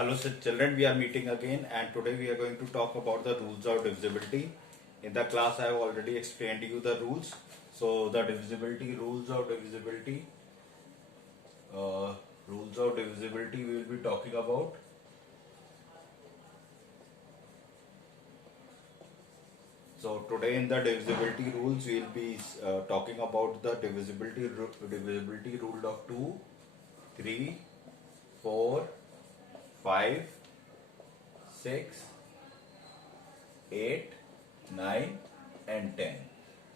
Hello children, we are meeting again and today we are going to talk about the rules of divisibility. In the class I have already explained to you the rules. So the rules of divisibility we will be talking about. So today in the divisibility rules we will be talking about the divisibility rule of 2, 3, 4, 5, 6, 8, 9 and 10.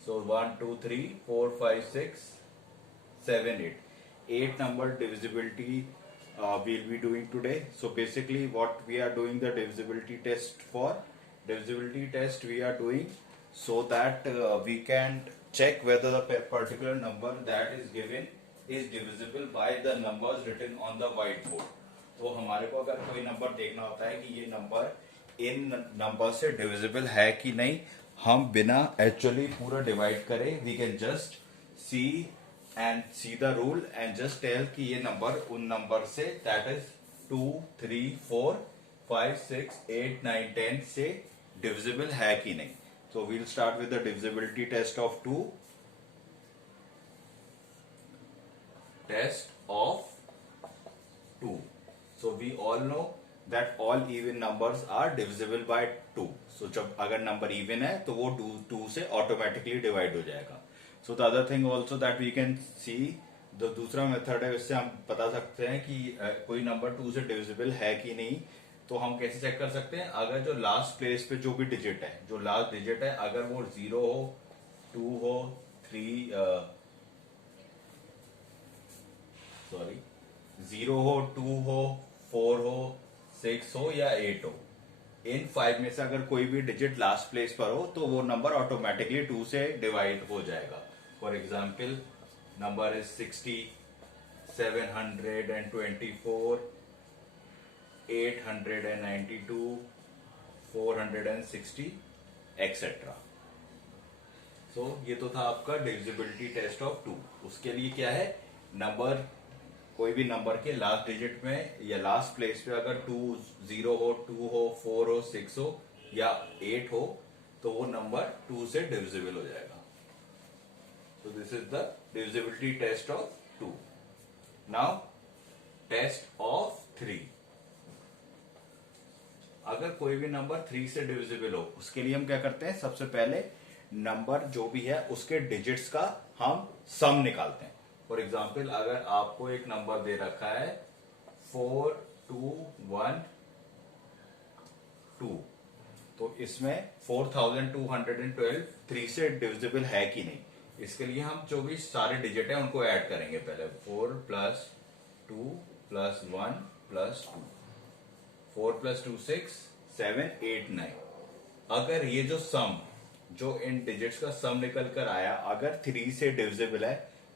So 1, 2, 3, 4, 5, 6, 7, 8. 8 number divisibility we'll be doing today. So basically what we are doing the divisibility test for, we are doing so that we can check whether the particular number that is given is divisible by the numbers written on the whiteboard. तो हमारे को अगर कोई number देखना होता है कि ये नंबर इन नंबर से डिविजिबल है कि नहीं, हम बिना एक्चुअली पूरा डिवाइड करें we can just see the rule and just tell कि ये नंबर उन नंबर से दैट इज 2, 3, 4, 5, 6, 8, 9, 10 से डिविजिबल है कि नहीं. So we'll start with the divisibility test of 2. Test of 2. So we all know that all even numbers are divisible by 2. So जब अगर number even है तो वो 2 से ऑटोमेटिकली डिवाइड हो जाएगा. So the other thing also that we can see, जो दूसरा मेथड है उससे हम बता सकते हैं कि कोई नंबर 2 से डिविजिबल है कि नहीं. तो हम कैसे चेक कर सकते हैं, अगर जो लास्ट प्लेस पे जो भी डिजिट है अगर वो 0 हो, 2 हो, 0 हो, 2 हो, 4 हो, 6 हो या 8 हो, इन 5 में से अगर कोई भी डिजिट लास्ट प्लेस पर हो तो वो नंबर ऑटोमेटिकली 2 से डिवाइड हो जाएगा. For example number is 60, 724, 892, 460 etcetera. So ये तो था आपका डिविजिबिलिटी टेस्ट ऑफ 2. उसके लिए क्या है, नंबर कोई भी नंबर के लास्ट डिजिट में या लास्ट प्लेस पे अगर 2, 0 हो, 2 हो, 4 हो, 6 हो या 8 हो तो वो नंबर 2 से डिविजिबल हो जाएगा. So this is the divisibility test of 2. Now test of 3. अगर कोई भी नंबर 3 से डिविजिबल हो उसके लिए हम क्या करते हैं, सबसे पहले नंबर जो भी है उसके डिजिट्स का हम सम निकालते हैं. फॉर एग्जाम्पल अगर आपको एक नंबर दे रखा है 4, 2, 1, 2, तो इसमें 4212 3 से डिविजिबल है कि नहीं, इसके लिए हम जो भी सारे डिजिट है उनको ऐड करेंगे. पहले 4 प्लस 2 प्लस 1 प्लस 2, 4 प्लस 2 6, 7, 8, 9. अगर ये जो इन डिजिट्स का सम निकल कर आया अगर 3 से डिविजिबल है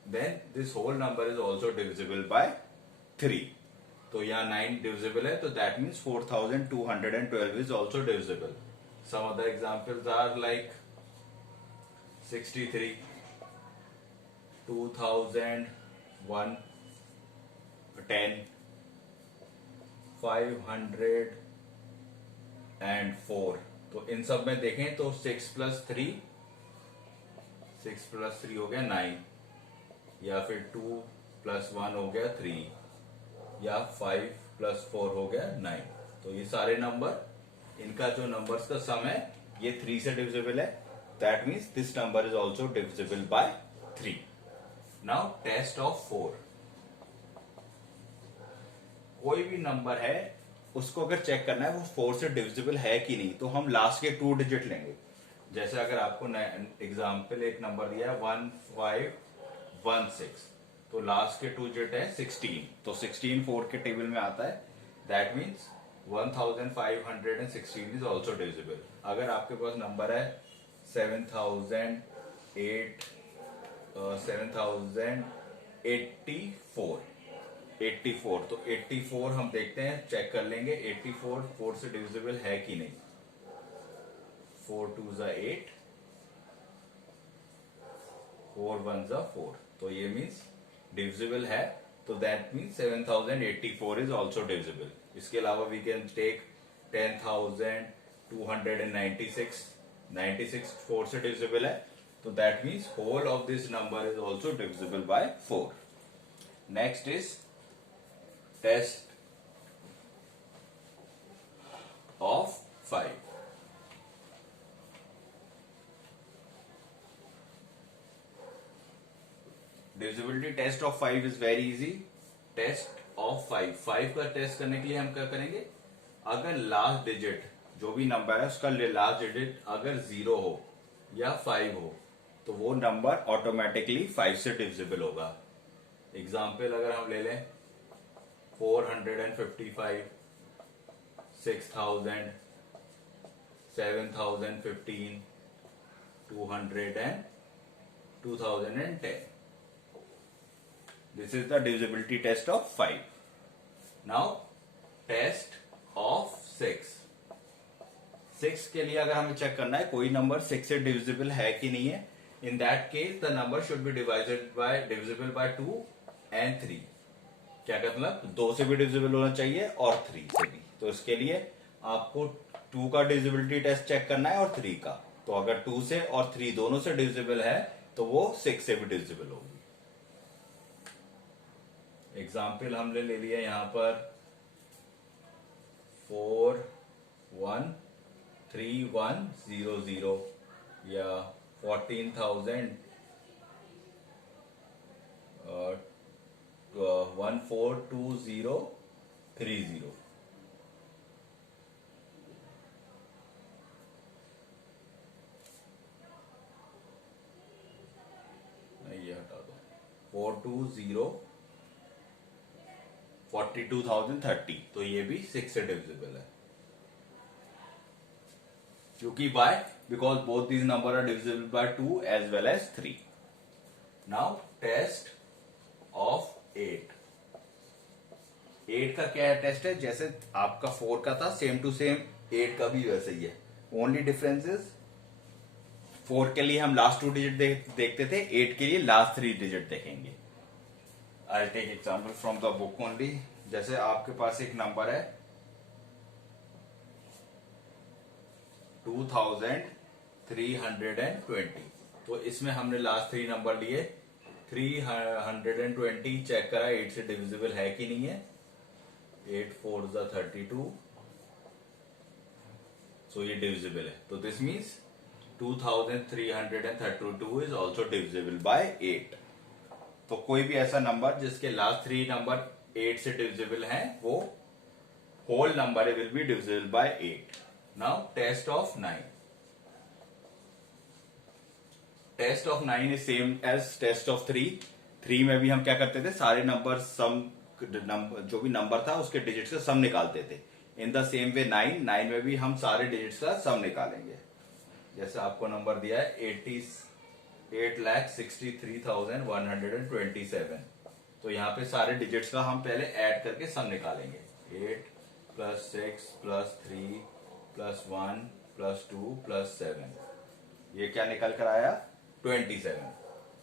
then this whole number is also divisible by 3. तो यहाँ 9 डिविजिबल है तो that means 4212 is also divisible. Some other examples are like 63, 2001, 10, 504. तो इन सब में देखें तो 6 प्लस 3 हो गया 9, या फिर 2 प्लस 1 हो गया 3, या 5 प्लस 4 हो गया 9. तो ये सारे नंबर इनका जो नंबर्स का सम है ये 3 से डिविजिबल है. That means this number is also divisible by 3. Now test of 4. कोई भी नंबर है उसको अगर चेक करना है वो 4 से डिविजिबल है कि नहीं, तो हम लास्ट के 2 डिजिट लेंगे. जैसे अगर आपको एग्जाम्पल एक नंबर दिया है 1516, तो लास्ट के 2 डिजिट है 16, तो 16 4 के टेबल में आता है. That means 1516 is also divisible. अगर आपके पास नंबर है 7084, तो 84 हम देखते हैं, चेक कर लेंगे 84 4 से डिविजिबल है कि नहीं. 4 2 8, 4 1 4, तो ये मीन्स डिविजिबल है. तो that mean 7084 is also divisible. इसके अलावा वी कैन टेक 10,296. 96 4 से डिविजिबल है, तो that means whole of this number is also divisible by 4. Next is test of 5. Divisibility test of 5 is very easy. Test of 5. 5 का test करने के लिए हम क्या करेंगे, अगर लास्ट डिजिट जो भी नंबर है उसका लास्ट डिजिट अगर 0 हो या 5 हो तो वो नंबर ऑटोमेटिकली 5 से डिविजिबल होगा. एग्जाम्पल अगर हम ले लें 455, 6,000, 7,015, 200 and 2010. This is the divisibility test of 5. Now test of 6. 6 के लिए अगर हमें चेक करना है कोई नंबर 6 से डिविजिबल है कि नहीं है, in that case the number should be divisible by 2 and 3. क्या का मतलब 2 से भी डिविजिबल होना चाहिए और 3 से भी. तो इसके लिए आपको 2 का डिविजिबिलिटी टेस्ट चेक करना है और 3 का. तो अगर 2 से और 3 दोनों से डिविजिबल है तो वो 6 से भी डिविजिबल होगी. एग्जाम्पल हमने ले लिया यहां पर 413100 या 14,000 142030. ये हटा दो. 4230. तो ये भी 6 से डिविजिबल है. क्योंकि by because both these numbers are divisible by 2 as well as 3. Now test of 8. 8 का क्या टेस्ट है, जैसे आपका 4 का था सेम टू सेम 8 का भी वैसे ही है. ओनली डिफरेंस इज 4 के लिए हम लास्ट 2 डिजिट देखते थे, 8 के लिए लास्ट 3 डिजिट देखेंगे. I take example from the book only. जैसे आपके पास एक नंबर है 2320. तो इसमें हमने लास्ट 3 नंबर लिए. 320 चेक करा 8 से डिविजिबल है कि नहीं है. 8 4 32. सो ये डिविजिबल है. तो this means 2332 is also divisible by 8. तो कोई भी ऐसा नंबर जिसके लास्ट 3 नंबर 8 से डिविजिबल हैं वो whole number will be divisible by 8. Now test of 9. Test of 9 is same as test of 3. 3 में भी हम क्या करते थे, सारे नंबर सम जो भी नंबर था उसके डिजिट्स का सम निकालते थे. इन द सेम वे 9 में भी हम सारे डिजिट्स का सम निकालेंगे. जैसे आपको नंबर दिया है 8,63,127. तो यहाँ पे सारे डिजिट्स का हम पहले ऐड करके सम निकालेंगे. 8 + 6 + 3 + 1 + 2 + 7. ये क्या निकल कर आया 27.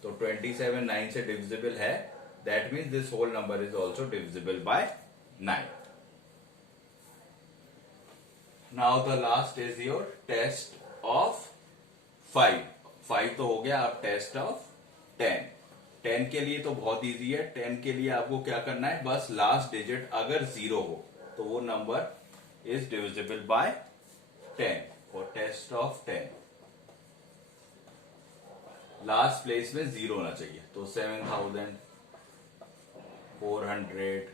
तो 27 9 से डिविजिबल है. That means this whole number is also divisible by 9. Now the last is your test of 5. 5 तो हो गया. अब टेस्ट ऑफ 10. 10 के लिए तो बहुत इजी है. 10 के लिए आपको क्या करना है, बस लास्ट डिजिट अगर 0 हो तो वो नंबर is divisible by 10. For test of 10 last place में 0 होना चाहिए. तो 7,000, 400,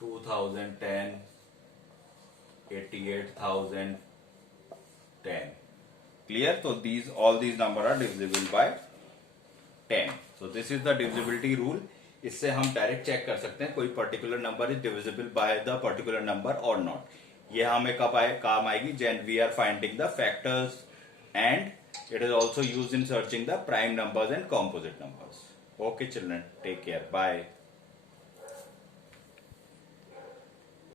2010, 88,010. Clear? So all these number are divisible by 10. So this is the divisibility rule. इससे हम डायरेक्ट चेक कर सकते हैं कोई particular number is divisible by the particular number और नॉट. ये हमें कब काम आएगी, when we are finding the factors and it is also used in searching the prime numbers and composite numbers. Okay children, take care, bye.